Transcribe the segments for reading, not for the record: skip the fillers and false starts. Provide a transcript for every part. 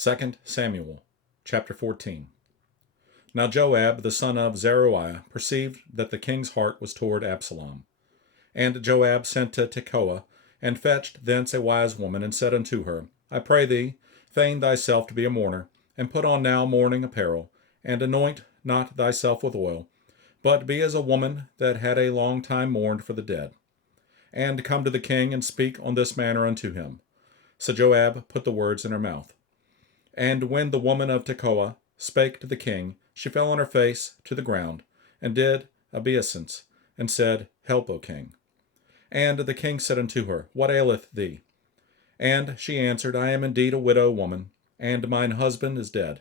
2 Samuel chapter 14. Now Joab the son of Zeruiah perceived that the king's heart was toward Absalom. And Joab sent to Tekoa, and fetched thence a wise woman, and said unto her, I pray thee, feign thyself to be a mourner, and put on now mourning apparel, and anoint not thyself with oil, but be as a woman that had a long time mourned for the dead. And come to the king, and speak on this manner unto him. So Joab put the words in her mouth. And when the woman of Tekoa spake to the king, she fell on her face to the ground, and did obeisance, and said, Help, O king. And the king said unto her, What aileth thee? And she answered, I am indeed a widow woman, and mine husband is dead.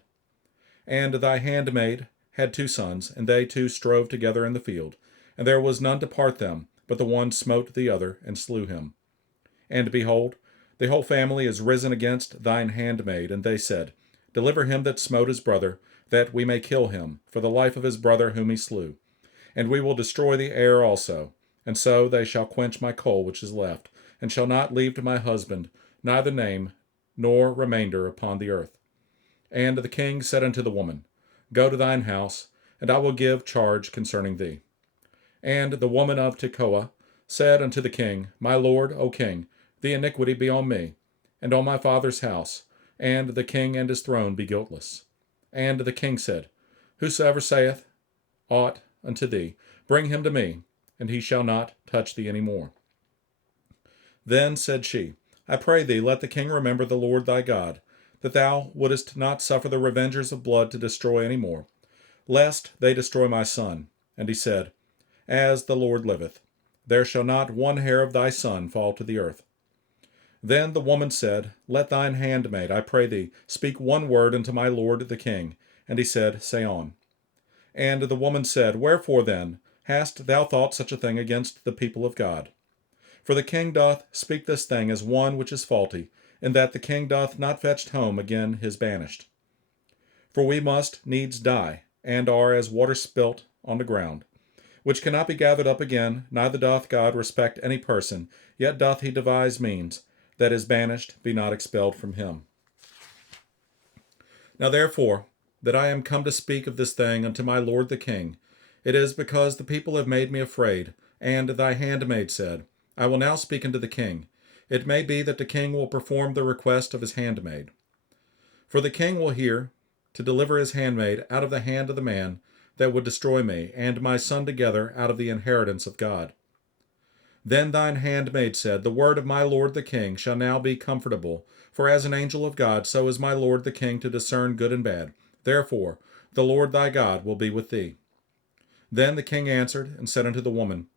And thy handmaid had 2 sons, and they 2 strove together in the field, and there was none to part them, but the one smote the other, and slew him. And behold, the whole family is risen against thine handmaid, and they said, Deliver him that smote his brother, that we may kill him, for the life of his brother whom he slew. And we will destroy the heir also. And so they shall quench my coal which is left, and shall not leave to my husband neither name nor remainder upon the earth. And the king said unto the woman, Go to thine house, and I will give charge concerning thee. And the woman of Tekoa said unto the king, My lord, O king, the iniquity be on me, and on my father's house, and the king and his throne be guiltless. And the king said, Whosoever saith aught unto thee, bring him to me, and he shall not touch thee any more. Then said she, I pray thee, let the king remember the Lord thy God, that thou wouldest not suffer the revengers of blood to destroy any more, lest they destroy my son. And he said, As the Lord liveth, there shall not one hair of thy son fall to the earth. Then the woman said, Let thine handmaid, I pray thee, speak one word unto my lord the king. And he said, Say on. And the woman said, Wherefore then hast thou thought such a thing against the people of God? For the king doth speak this thing as one which is faulty, in that the king doth not fetch home again his banished. For we must needs die, and are as water spilt on the ground, which cannot be gathered up again, neither doth God respect any person, yet doth he devise means, that is banished be not expelled from him. Now therefore, that I am come to speak of this thing unto my lord the king, it is because the people have made me afraid, and thy handmaid said, I will now speak unto the king. It may be that the king will perform the request of his handmaid. For the king will hear to deliver his handmaid out of the hand of the man that would destroy me, and my son together out of the inheritance of God. Then thine handmaid said, The word of my lord the king shall now be comfortable, for as an angel of God, so is my lord the king to discern good and bad. Therefore the Lord thy God will be with thee. Then the king answered and said unto the woman,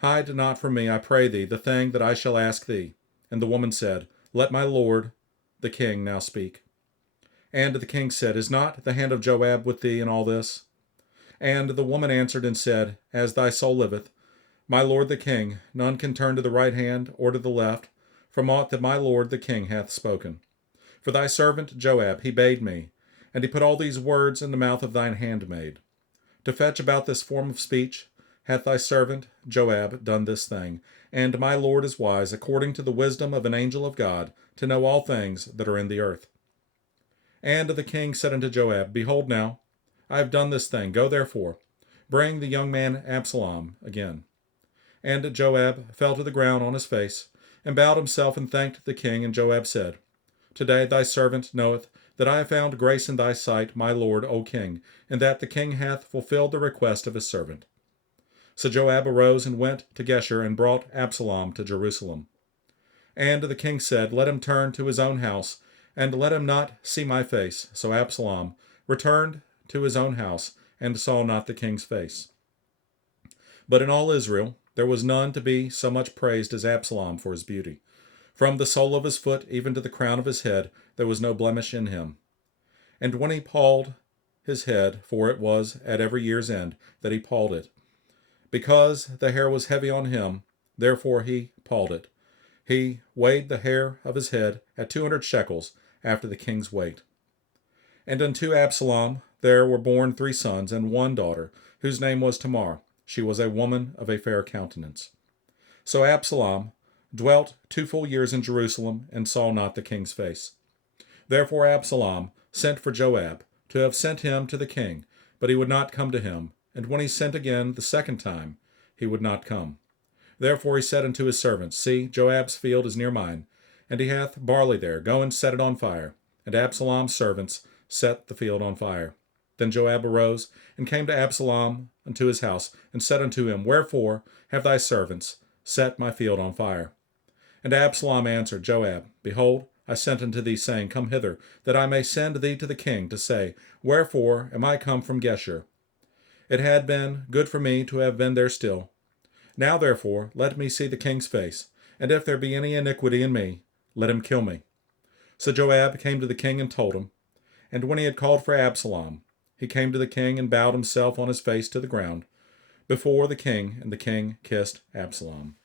Hide not from me, I pray thee, the thing that I shall ask thee. And the woman said, Let my lord the king now speak. And the king said, Is not the hand of Joab with thee in all this? And the woman answered and said, As thy soul liveth, my lord the king, none can turn to the right hand or to the left, from aught that my lord the king hath spoken. For thy servant Joab, he bade me, and he put all these words in the mouth of thine handmaid. To fetch about this form of speech hath thy servant Joab done this thing, and my lord is wise, according to the wisdom of an angel of God, to know all things that are in the earth. And the king said unto Joab, Behold now, I have done this thing. Go therefore, bring the young man Absalom again. And Joab fell to the ground on his face, and bowed himself and thanked the king. And Joab said, Today thy servant knoweth that I have found grace in thy sight, my lord, O king, and that the king hath fulfilled the request of his servant. So Joab arose and went to Geshur, and brought Absalom to Jerusalem. And the king said, Let him turn to his own house, and let him not see my face. So Absalom returned to his own house, and saw not the king's face. But in all Israel there was none to be so much praised as Absalom for his beauty. From the sole of his foot even to the crown of his head there was no blemish in him. And when he palled his head, for it was at every year's end that he palled it, because the hair was heavy on him, therefore he palled it. He weighed the hair of his head at 200 shekels after the king's weight. And unto Absalom there were born 3 sons and 1 daughter, whose name was Tamar. She was a woman of a fair countenance. So Absalom dwelt 2 full years in Jerusalem, and saw not the king's face. Therefore Absalom sent for Joab, to have sent him to the king, but he would not come to him. And when he sent again the second time, he would not come. Therefore he said unto his servants, See, Joab's field is near mine, and he hath barley there. Go and set it on fire. And Absalom's servants set the field on fire. Then Joab arose, and came to Absalom unto his house, and said unto him, Wherefore have thy servants set my field on fire? And Absalom answered Joab, Behold, I sent unto thee, saying, Come hither, that I may send thee to the king, to say, Wherefore am I come from Geshur? It had been good for me to have been there still. Now therefore let me see the king's face, and if there be any iniquity in me, let him kill me. So Joab came to the king and told him. And when he had called for Absalom, he came to the king and bowed himself on his face to the ground before the king, and the king kissed Absalom.